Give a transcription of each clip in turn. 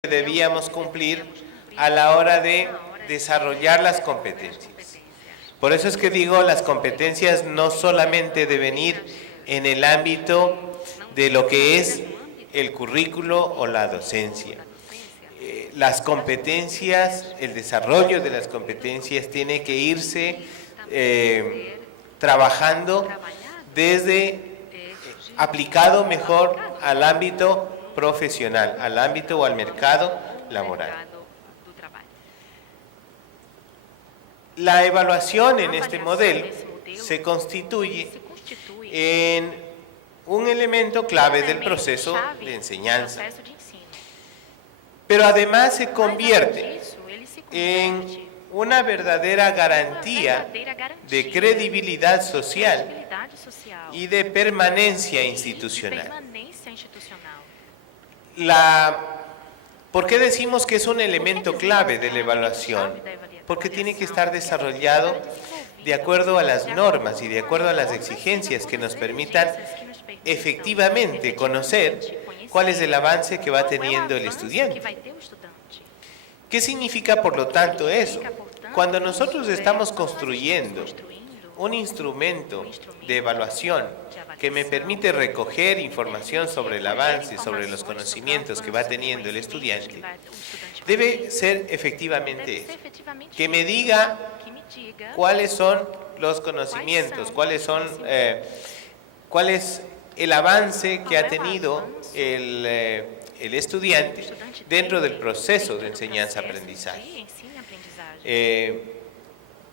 que debíamos cumplir a la hora de desarrollar las competencias. Por eso es que digo, las competencias no solamente deben ir en el ámbito de lo que es el currículo o la docencia. Las competencias, el desarrollo de las competencias tiene que irse trabajando desde aplicado mejor al ámbito profesional, al ámbito o al mercado laboral. La evaluación en este modelo se constituye en un elemento clave del proceso de enseñanza, pero además se convierte en una verdadera garantía de credibilidad social y de permanencia institucional. ¿Por qué decimos que es un elemento clave de la evaluación? Porque tiene que estar desarrollado de acuerdo a las normas y de acuerdo a las exigencias que nos permitan efectivamente conocer cuál es el avance que va teniendo el estudiante. ¿Qué significa, por lo tanto, eso? Cuando nosotros estamos construyendo un instrumento de evaluación que me permite recoger información sobre el avance, sobre los conocimientos que va teniendo el estudiante, debe ser efectivamente eso, que me diga cuáles son los conocimientos, cuál es el avance que ha tenido el estudiante dentro del proceso de enseñanza-aprendizaje.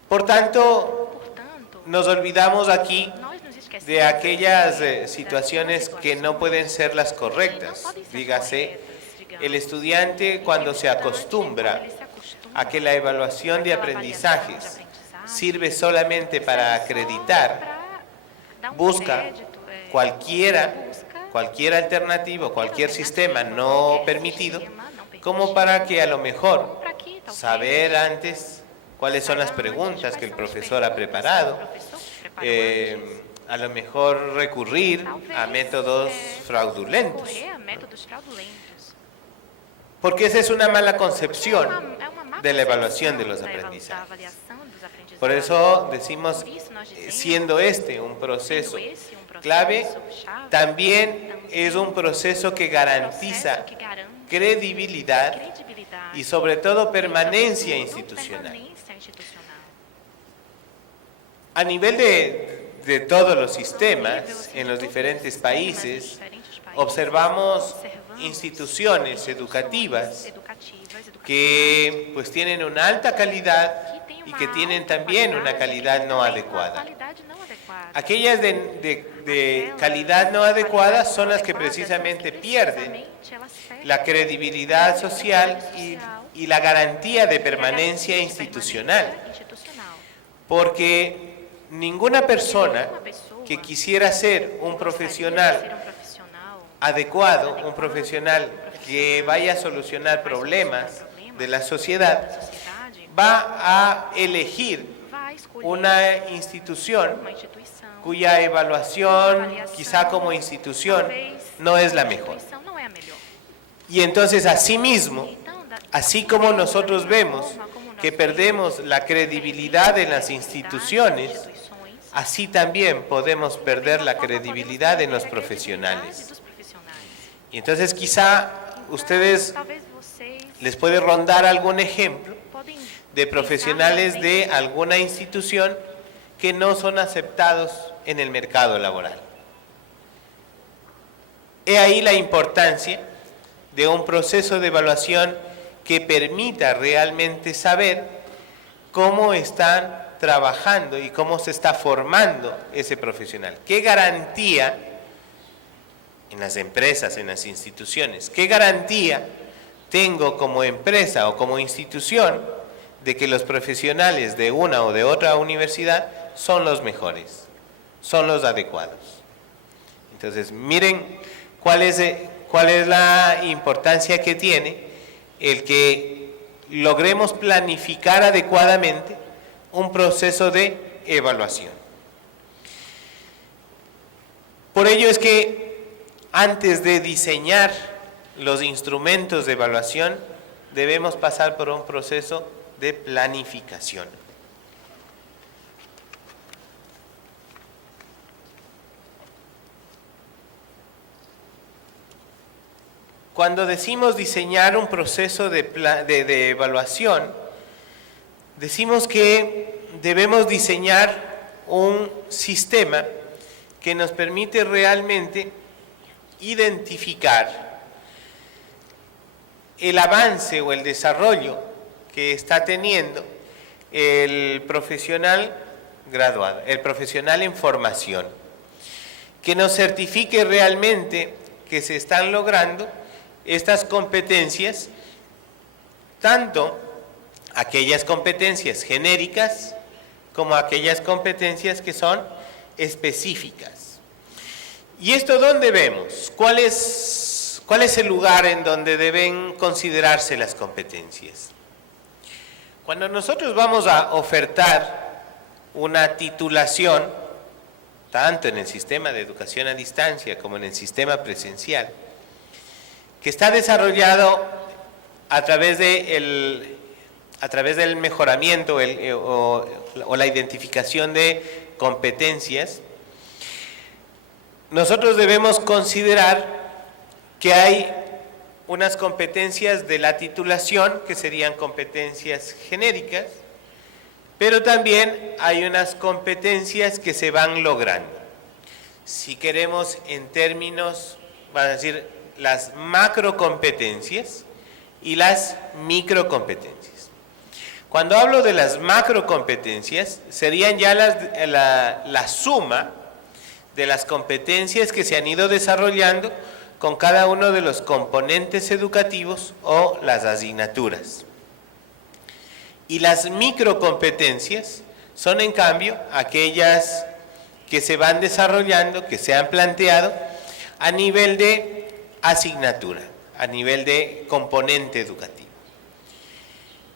Por tanto, nos olvidamos aquí de aquellas situaciones que no pueden ser las correctas. Dígase, el estudiante cuando se acostumbra a que la evaluación de aprendizajes sirve solamente para acreditar, busca cualquier alternativa, cualquier sistema no permitido, como para que a lo mejor saber antes cuáles son las preguntas que el profesor ha preparado, a lo mejor recurrir a métodos fraudulentos. Porque esa es una mala concepción de la evaluación de los aprendizajes. Por eso decimos, siendo este un proceso clave, también es un proceso que garantiza credibilidad y sobre todo permanencia institucional. A nivel de todos los sistemas, en los diferentes países, observamos instituciones educativas que pues tienen una alta calidad y que tienen también una calidad no adecuada. Aquellas de calidad no adecuada son las que precisamente pierden la credibilidad social y la garantía de permanencia institucional. Porque ninguna persona que quisiera ser un profesional adecuado, un profesional que vaya a solucionar problemas de la sociedad, va a elegir una institución cuya evaluación, quizá como institución, no es la mejor. Y entonces, asimismo, así como nosotros vemos que perdemos la credibilidad en las instituciones, así también podemos perder la credibilidad en los profesionales. Y entonces quizá ustedes les puede rondar algún ejemplo de profesionales de alguna institución que no son aceptados en el mercado laboral. He ahí la importancia de un proceso de evaluación que permita realmente saber cómo están trabajando y cómo se está formando ese profesional. ¿Qué garantía en las empresas, en las instituciones, qué garantía tengo como empresa o como institución de que los profesionales de una o de otra universidad son los mejores, son los adecuados? Entonces, miren cuál es la importancia que tiene el que logremos planificar adecuadamente un proceso de evaluación. Por ello es que antes de diseñar los instrumentos de evaluación, debemos pasar por un proceso de planificación. Cuando decimos diseñar un proceso de evaluación, decimos que debemos diseñar un sistema que nos permite realmente identificar el avance o el desarrollo que está teniendo el profesional graduado, el profesional en formación, que nos certifique realmente que se están logrando estas competencias, tanto aquellas competencias genéricas como aquellas competencias que son específicas. ¿Y esto dónde vemos? ¿Cuál es el lugar en donde deben considerarse las competencias? Cuando nosotros vamos a ofertar una titulación, tanto en el sistema de educación a distancia como en el sistema presencial, que está desarrollado a través del mejoramiento o la identificación de competencias, nosotros debemos considerar que hay unas competencias de la titulación que serían competencias genéricas, pero también hay unas competencias que se van logrando. Si queremos en términos, vamos a decir, las macrocompetencias y las microcompetencias. Cuando hablo de las macrocompetencias, serían ya la suma de las competencias que se han ido desarrollando con cada uno de los componentes educativos o las asignaturas. Y las microcompetencias son, en cambio, aquellas que se van desarrollando, que se han planteado a nivel de asignatura, a nivel de componente educativo.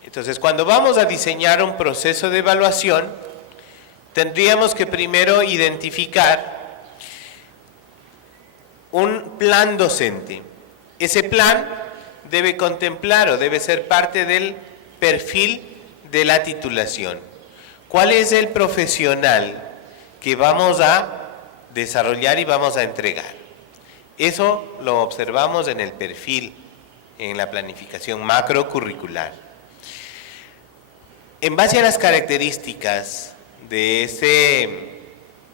Entonces, cuando vamos a diseñar un proceso de evaluación, tendríamos que primero identificar un plan docente. Ese plan debe contemplar o debe ser parte del perfil de la titulación. ¿Cuál es el profesional que vamos a desarrollar y vamos a entregar? Eso lo observamos en el perfil, en la planificación macrocurricular. En base a las características de ese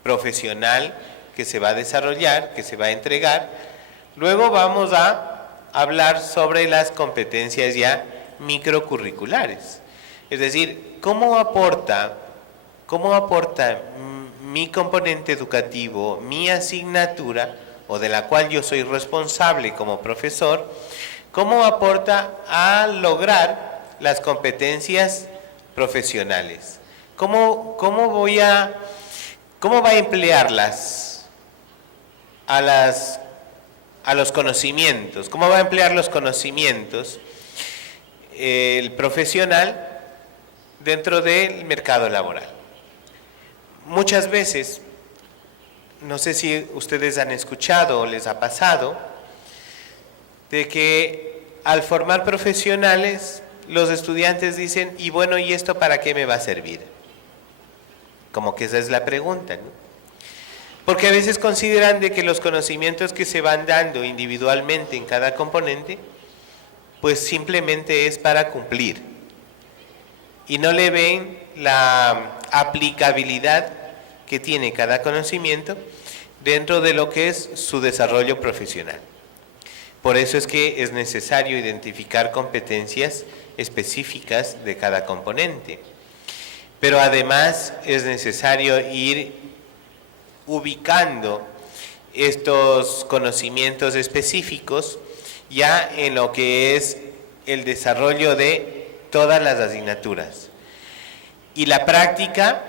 profesional que se va a desarrollar, que se va a entregar, luego vamos a hablar sobre las competencias ya microcurriculares. Es decir, ¿cómo aporta mi componente educativo, mi asignatura, o de la cual yo soy responsable como profesor, cómo aporta a lograr las competencias profesionales? ¿Cómo va a emplearlas a los conocimientos? ¿Cómo va a emplear los conocimientos el profesional dentro del mercado laboral? Muchas veces, no sé si ustedes han escuchado o les ha pasado, de que al formar profesionales, los estudiantes dicen, y bueno, ¿y esto para qué me va a servir? Como que esa es la pregunta, ¿no? Porque a veces consideran de que los conocimientos que se van dando individualmente en cada componente, pues simplemente es para cumplir. Y no le ven la aplicabilidad que tiene cada conocimiento dentro de lo que es su desarrollo profesional. Por eso es que es necesario identificar competencias específicas de cada componente. Pero además es necesario ir ubicando estos conocimientos específicos ya en lo que es el desarrollo de todas las asignaturas. Y la práctica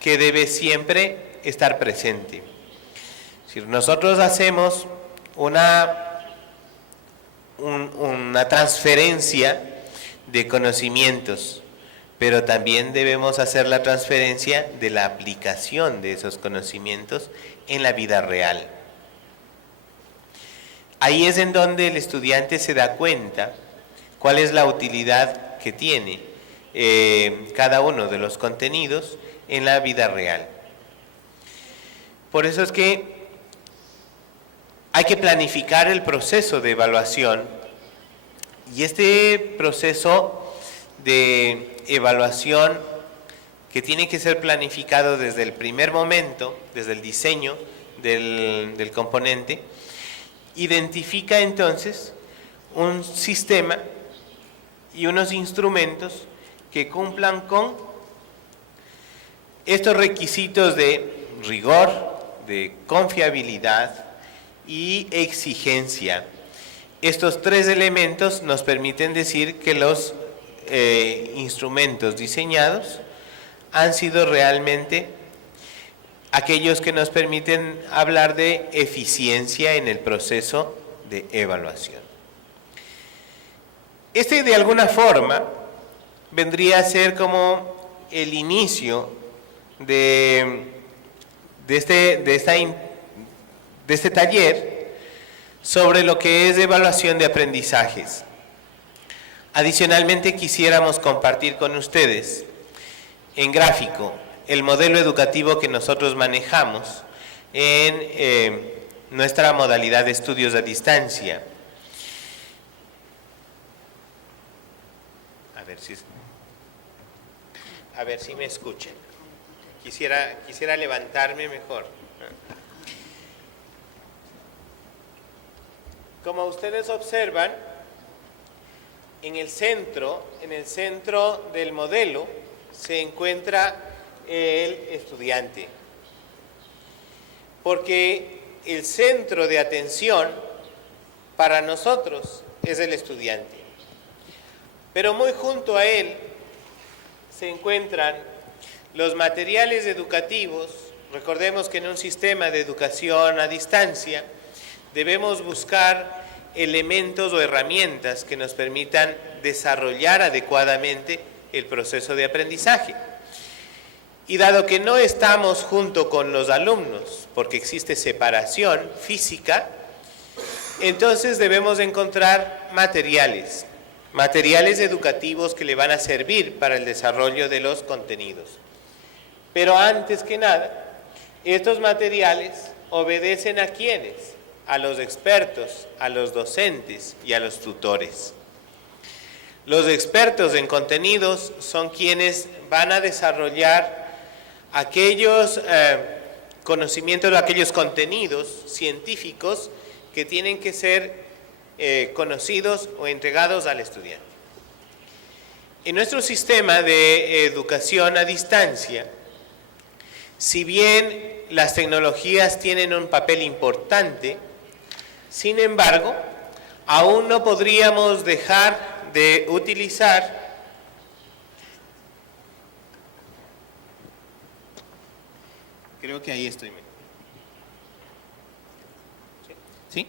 que debe siempre estar presente. Si nosotros hacemos una transferencia de conocimientos, pero también debemos hacer la transferencia de la aplicación de esos conocimientos en la vida real. Ahí es en donde el estudiante se da cuenta cuál es la utilidad que tiene cada uno de los contenidos en la vida real. Por eso es que hay que planificar el proceso de evaluación, y este proceso de evaluación, que tiene que ser planificado desde el primer momento, desde el diseño del componente, identifica entonces un sistema y unos instrumentos que cumplan con estos requisitos de rigor, de confiabilidad y exigencia. Estos tres elementos nos permiten decir que los instrumentos diseñados han sido realmente aquellos que nos permiten hablar de eficiencia en el proceso de evaluación. Este, de alguna forma, vendría a ser como el inicio de este taller sobre lo que es evaluación de aprendizajes. Adicionalmente, quisiéramos compartir con ustedes en gráfico el modelo educativo que nosotros manejamos en nuestra modalidad de estudios a distancia. A ver si me escuchan. Quisiera levantarme mejor. Como ustedes observan, en el centro del modelo se encuentra el estudiante, porque el centro de atención para nosotros es el estudiante, pero muy junto a él se encuentran los materiales educativos. Recordemos que en un sistema de educación a distancia debemos buscar elementos o herramientas que nos permitan desarrollar adecuadamente el proceso de aprendizaje. Y dado que no estamos junto con los alumnos, porque existe separación física, entonces debemos encontrar materiales educativos que le van a servir para el desarrollo de los contenidos. Pero antes que nada, estos materiales obedecen ¿a quiénes? A los expertos, a los docentes y a los tutores. Los expertos en contenidos son quienes van a desarrollar aquellos conocimientos, aquellos contenidos científicos que tienen que ser conocidos o entregados al estudiante. En nuestro sistema de educación a distancia, si bien las tecnologías tienen un papel importante, sin embargo, aún no podríamos dejar de utilizar creo que ahí estoy mejor. ¿Sí?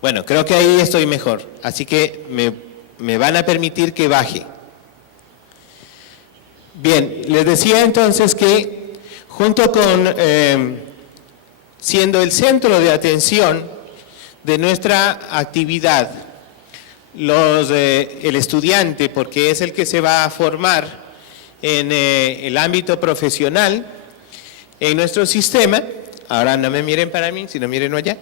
Bueno, creo que ahí estoy mejor, así que me van a permitir que baje. Bien, les decía entonces que junto con siendo el centro de atención de nuestra actividad, el estudiante, porque es el que se va a formar en el ámbito profesional, en nuestro sistema, ahora no me miren para mí, sino miren allá,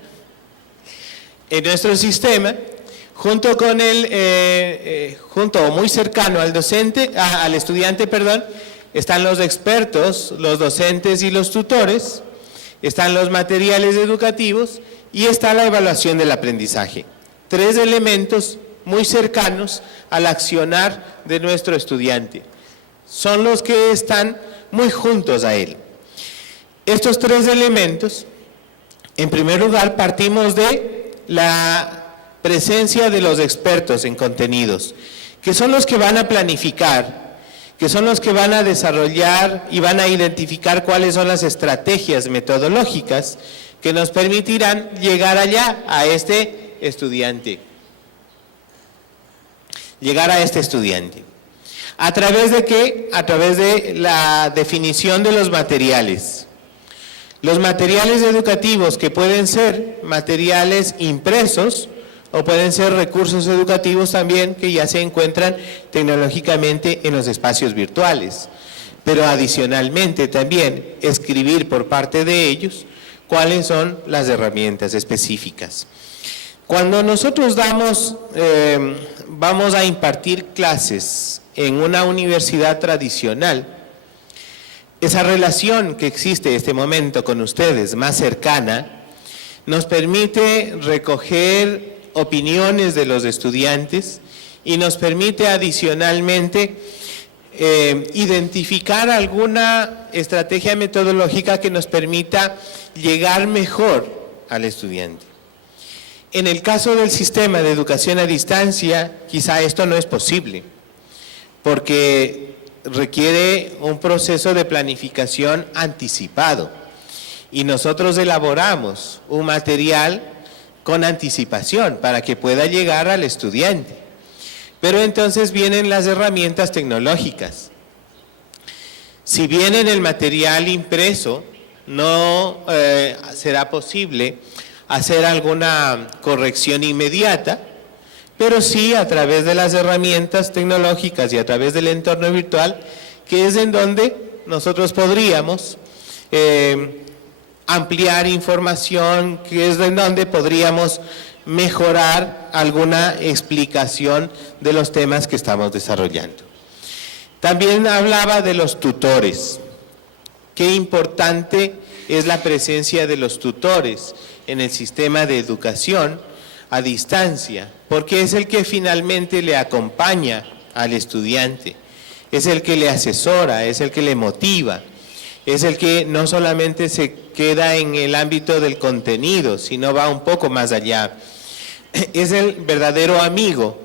en nuestro sistema, junto o muy cercano al al estudiante, están los expertos, los docentes y los tutores, están los materiales educativos y está la evaluación del aprendizaje. Tres elementos muy cercanos al accionar de nuestro estudiante. Son los que están muy juntos a él. Estos tres elementos, en primer lugar, partimos de la presencia de los expertos en contenidos, que son los que van a planificar, que son los que van a desarrollar y van a identificar cuáles son las estrategias metodológicas que nos permitirán llegar allá, a este estudiante. ¿A través de qué? A través de la definición de los materiales. Los materiales educativos, que pueden ser materiales impresos o pueden ser recursos educativos también, que ya se encuentran tecnológicamente en los espacios virtuales. Pero adicionalmente también escribir por parte de ellos cuáles son las herramientas específicas. Cuando nosotros vamos a impartir clases en una universidad tradicional, esa relación que existe en este momento con ustedes, más cercana, nos permite recoger opiniones de los estudiantes y nos permite adicionalmente identificar alguna estrategia metodológica que nos permita llegar mejor al estudiante. En el caso del sistema de educación a distancia, quizá esto no es posible, porque requiere un proceso de planificación anticipado y nosotros elaboramos un material con anticipación para que pueda llegar al estudiante. Pero entonces vienen las herramientas tecnológicas. Si bien en el material impreso no será posible hacer alguna corrección inmediata, pero sí a través de las herramientas tecnológicas y a través del entorno virtual, que es en donde nosotros podríamos ampliar información, que es en donde podríamos mejorar alguna explicación de los temas que estamos desarrollando. También hablaba de los tutores. Qué importante es la presencia de los tutores en el sistema de educación a distancia, porque es el que finalmente le acompaña al estudiante, es el que le asesora, es el que le motiva, es el que no solamente se queda en el ámbito del contenido, sino va un poco más allá. Es el verdadero amigo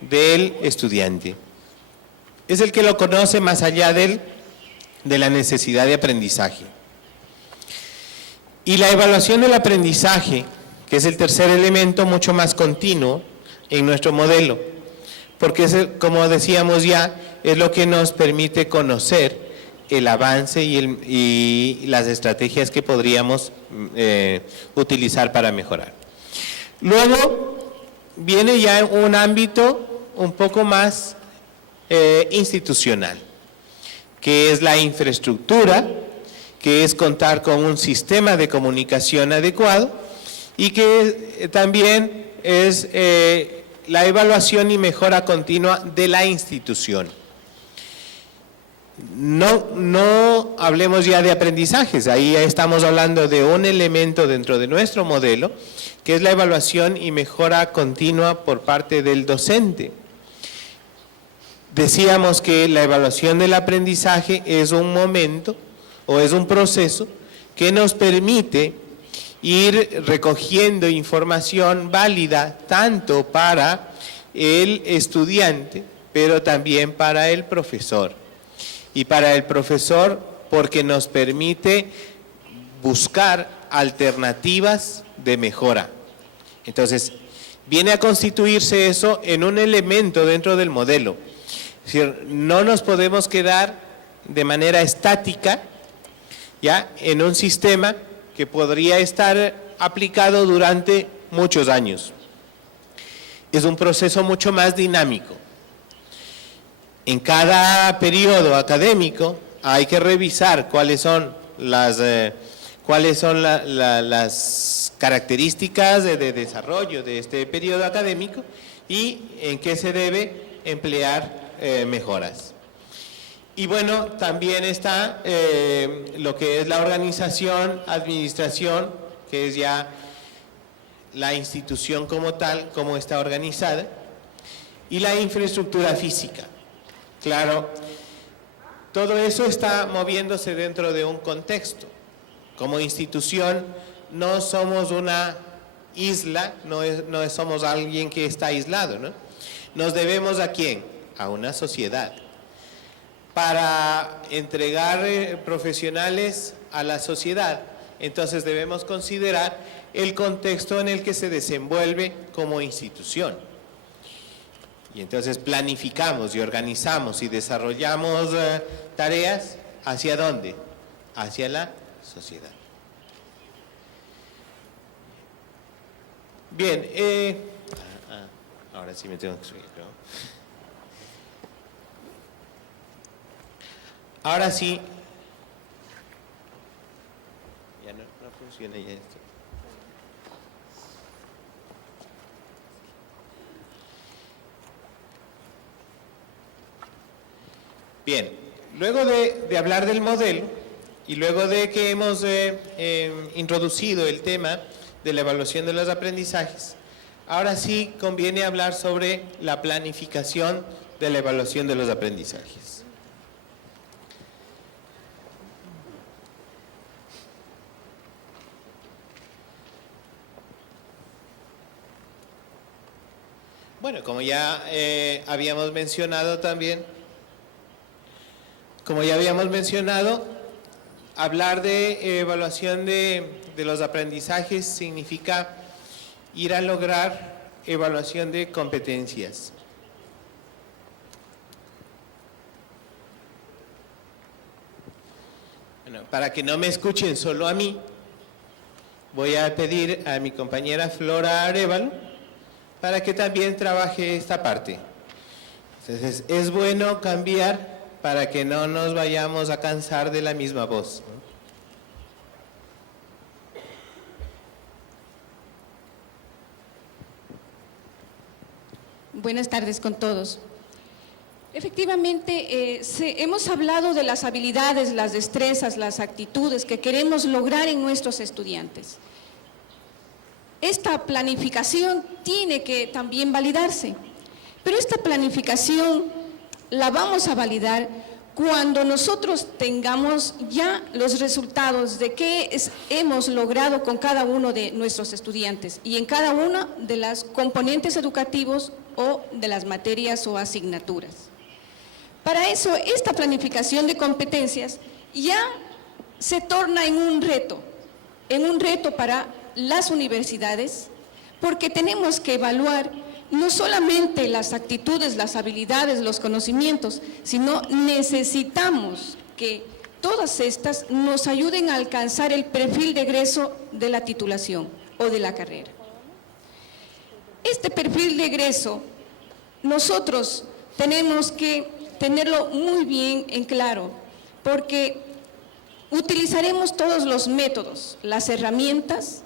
del estudiante, es el que lo conoce más allá de la necesidad de aprendizaje. Y la evaluación del aprendizaje, que es el tercer elemento mucho más continuo en nuestro modelo, porque es como decíamos ya, es lo que nos permite conocer el avance y las estrategias que podríamos utilizar para mejorar. Luego viene ya un ámbito un poco más institucional, que es la infraestructura, que es contar con un sistema de comunicación adecuado y que también es la evaluación y mejora continua de la institución. No hablemos ya de aprendizajes, ahí estamos hablando de un elemento dentro de nuestro modelo, que es la evaluación y mejora continua por parte del docente. Decíamos que la evaluación del aprendizaje es un momento o es un proceso que nos permite ir recogiendo información válida tanto para el estudiante, pero también para el profesor. Y para el profesor porque nos permite buscar alternativas de mejora. Entonces, viene a constituirse eso en un elemento dentro del modelo. Es decir, no nos podemos quedar de manera estática ya en un sistema que podría estar aplicado durante muchos años. Es un proceso mucho más dinámico. En cada periodo académico hay que revisar cuáles son las características de desarrollo de este periodo académico y en qué se debe emplear mejoras. Y bueno, también está lo que es la organización, administración, que es ya la institución como tal, cómo está organizada, y la infraestructura física. Claro, todo eso está moviéndose dentro de un contexto. Como institución no somos una isla, no somos alguien que está aislado, ¿no? Nos debemos ¿a quién? A una sociedad. Para entregar profesionales a la sociedad, entonces debemos considerar el contexto en el que se desenvuelve como institución. Y entonces planificamos y organizamos y desarrollamos tareas, ¿hacia dónde? Hacia la sociedad. Bien, ahora sí me tengo que subir, ¿no? Ahora sí. Ya no funciona ya esto. Bien, luego de hablar del modelo y luego de que hemos introducido el tema de la evaluación de los aprendizajes, ahora sí conviene hablar sobre la planificación de la evaluación de los aprendizajes. Bueno, como ya habíamos mencionado también, hablar de evaluación de los aprendizajes significa ir a lograr evaluación de competencias. Bueno, para que no me escuchen solo a mí, voy a pedir a mi compañera Flora Arévalo para que también trabaje esta parte. Entonces, es bueno cambiar para que no nos vayamos a cansar de la misma voz. Buenas tardes con todos. Efectivamente, hemos hablado de las habilidades, las destrezas, las actitudes que queremos lograr en nuestros estudiantes. Esta planificación tiene que también validarse, pero esta planificación la vamos a validar cuando nosotros tengamos ya los resultados de qué hemos logrado con cada uno de nuestros estudiantes y en cada una de las componentes educativos o de las materias o asignaturas. Para eso, esta planificación de competencias ya se torna en un reto para las universidades, porque tenemos que evaluar no solamente las actitudes, las habilidades, los conocimientos, sino necesitamos que todas estas nos ayuden a alcanzar el perfil de egreso de la titulación o de la carrera. Este perfil de egreso nosotros tenemos que tenerlo muy bien en claro, porque utilizaremos todos los métodos, las herramientas,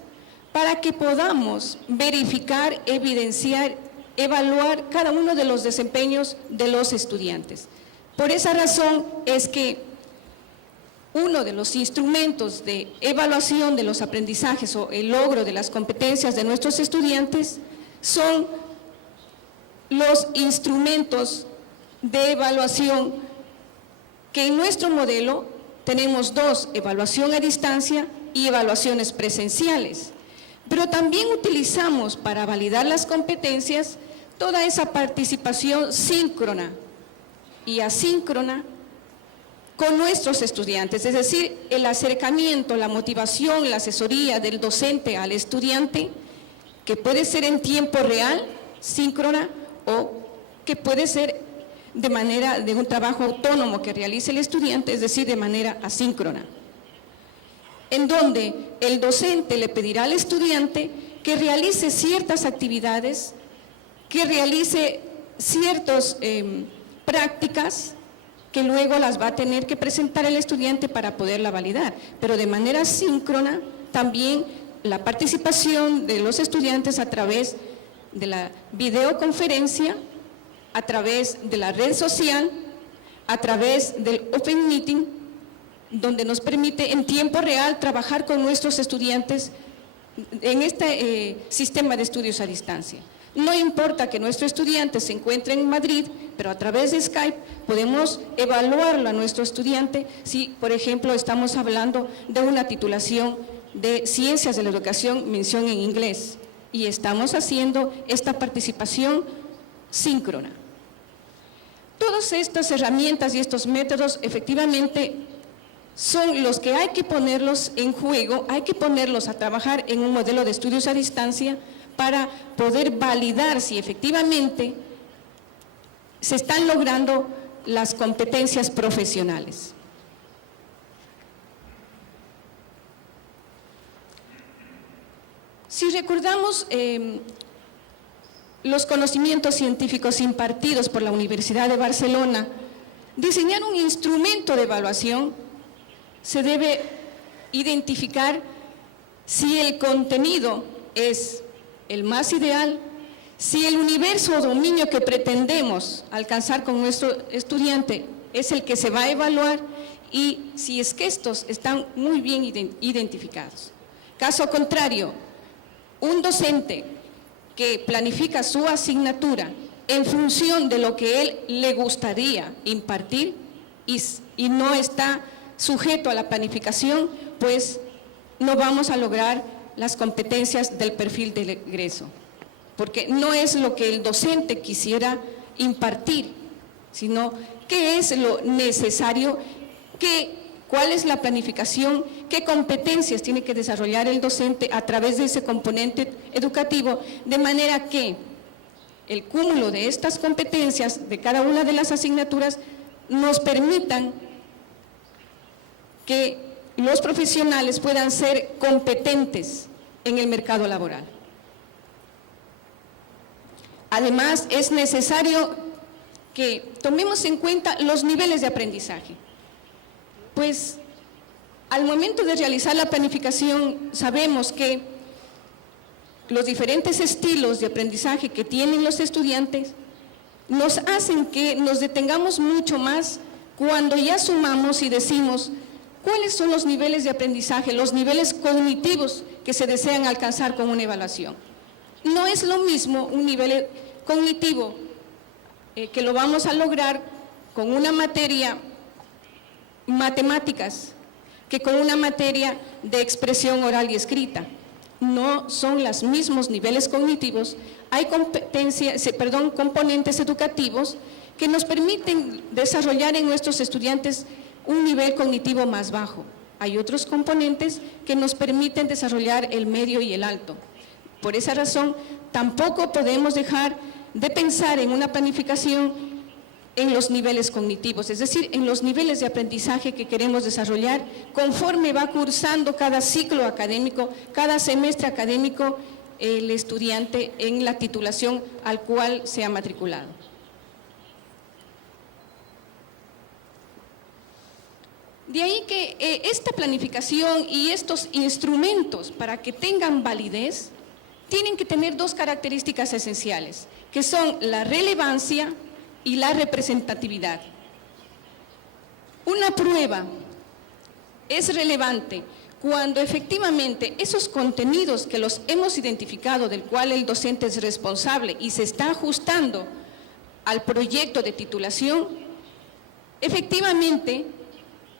para que podamos verificar, evidenciar, evaluar cada uno de los desempeños de los estudiantes. Por esa razón es que uno de los instrumentos de evaluación de los aprendizajes o el logro de las competencias de nuestros estudiantes son los instrumentos de evaluación que en nuestro modelo tenemos dos: evaluación a distancia y evaluaciones presenciales. Pero también utilizamos para validar las competencias toda esa participación síncrona y asíncrona con nuestros estudiantes, es decir, el acercamiento, la motivación, la asesoría del docente al estudiante, que puede ser en tiempo real, síncrona, o que puede ser de manera de un trabajo autónomo que realice el estudiante, es decir, de manera asíncrona, en donde el docente le pedirá al estudiante que realice ciertas actividades, que realice ciertas prácticas que luego las va a tener que presentar el estudiante para poderla validar, pero de manera síncrona también la participación de los estudiantes a través de la videoconferencia, a través de la red social, a través del Open Meeting, donde nos permite en tiempo real trabajar con nuestros estudiantes en este sistema de estudios a distancia. No importa que nuestro estudiante se encuentre en Madrid, pero a través de Skype podemos evaluarlo a nuestro estudiante si, por ejemplo, estamos hablando de una titulación de Ciencias de la Educación, mención en inglés, y estamos haciendo esta participación síncrona. Todas estas herramientas y estos métodos efectivamente son los que hay que ponerlos en juego, hay que ponerlos a trabajar en un modelo de estudios a distancia para poder validar si efectivamente se están logrando las competencias profesionales. Si recordamos recordamos los conocimientos científicos impartidos por la Universidad de Barcelona, diseñar un instrumento de evaluación se debe identificar si el contenido es el más ideal, si el universo o dominio que pretendemos alcanzar con nuestro estudiante es el que se va a evaluar y si es que estos están muy bien identificados. Caso contrario, un docente que planifica su asignatura en función de lo que él le gustaría impartir y no está sujeto a la planificación, pues no vamos a lograr las competencias del perfil de egreso, porque no es lo que el docente quisiera impartir, sino qué es lo necesario, cuál es la planificación, qué competencias tiene que desarrollar el docente a través de ese componente educativo, de manera que el cúmulo de estas competencias de cada una de las asignaturas nos permitan que los profesionales puedan ser competentes en el mercado laboral. Además, es necesario que tomemos en cuenta los niveles de aprendizaje. Pues, al momento de realizar la planificación, sabemos que los diferentes estilos de aprendizaje que tienen los estudiantes nos hacen que nos detengamos mucho más cuando ya sumamos y decimos cuáles son los niveles de aprendizaje, los niveles cognitivos que se desean alcanzar con una evaluación. No es lo mismo un nivel cognitivo que lo vamos a lograr con una materia matemáticas que con una materia de expresión oral y escrita. No son los mismos niveles cognitivos, hay componentes educativos que nos permiten desarrollar en nuestros estudiantes un nivel cognitivo más bajo. Hay otros componentes que nos permiten desarrollar el medio y el alto. Por esa razón, tampoco podemos dejar de pensar en una planificación en los niveles cognitivos, es decir, en los niveles de aprendizaje que queremos desarrollar conforme va cursando cada ciclo académico, cada semestre académico, el estudiante en la titulación al cual se ha matriculado. De ahí que esta planificación y estos instrumentos para que tengan validez tienen que tener dos características esenciales, que son la relevancia y la representatividad. Una prueba es relevante cuando efectivamente esos contenidos que los hemos identificado, del cual el docente es responsable y se está ajustando al proyecto de titulación, efectivamente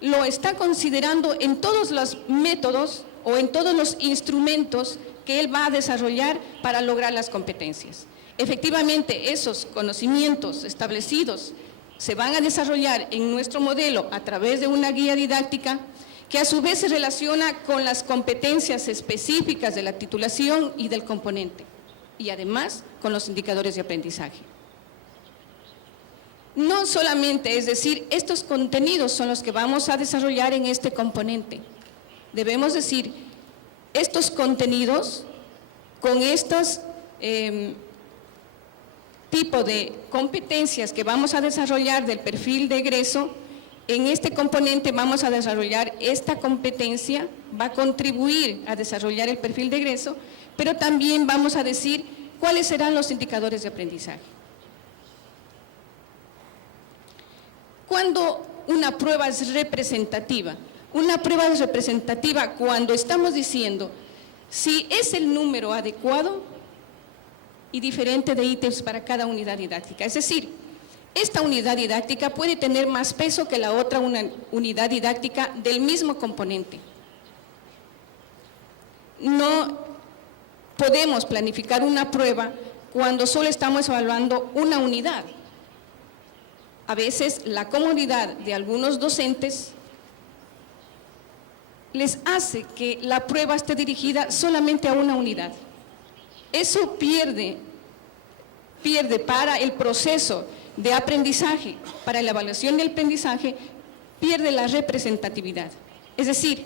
lo está considerando en todos los métodos o en todos los instrumentos que él va a desarrollar para lograr las competencias. Efectivamente, esos conocimientos establecidos se van a desarrollar en nuestro modelo a través de una guía didáctica que a su vez se relaciona con las competencias específicas de la titulación y del componente, y además con los indicadores de aprendizaje. No solamente, es decir, estos contenidos son los que vamos a desarrollar en este componente. Debemos decir, estos contenidos con estos tipo de competencias que vamos a desarrollar del perfil de egreso, en este componente vamos a desarrollar esta competencia, va a contribuir a desarrollar el perfil de egreso, pero también vamos a decir cuáles serán los indicadores de aprendizaje. Cuando una prueba es representativa, una prueba es representativa cuando estamos diciendo si es el número adecuado y diferente de ítems para cada unidad didáctica. Es decir, esta unidad didáctica puede tener más peso que la otra unidad didáctica del mismo componente. No podemos planificar una prueba cuando solo estamos evaluando una unidad. A veces la comodidad de algunos docentes les hace que la prueba esté dirigida solamente a una unidad. Eso pierde para el proceso de aprendizaje, para la evaluación del aprendizaje, pierde la representatividad. Es decir,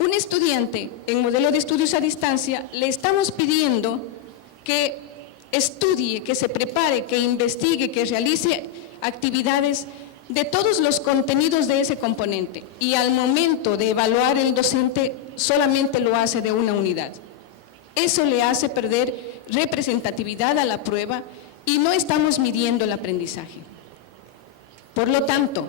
Un estudiante en modelo de estudios a distancia le estamos pidiendo que estudie, que se prepare, que investigue, que realice actividades de todos los contenidos de ese componente, y al momento de evaluar el docente solamente lo hace de una unidad. Eso le hace perder representatividad a la prueba y no estamos midiendo el aprendizaje. Por lo tanto,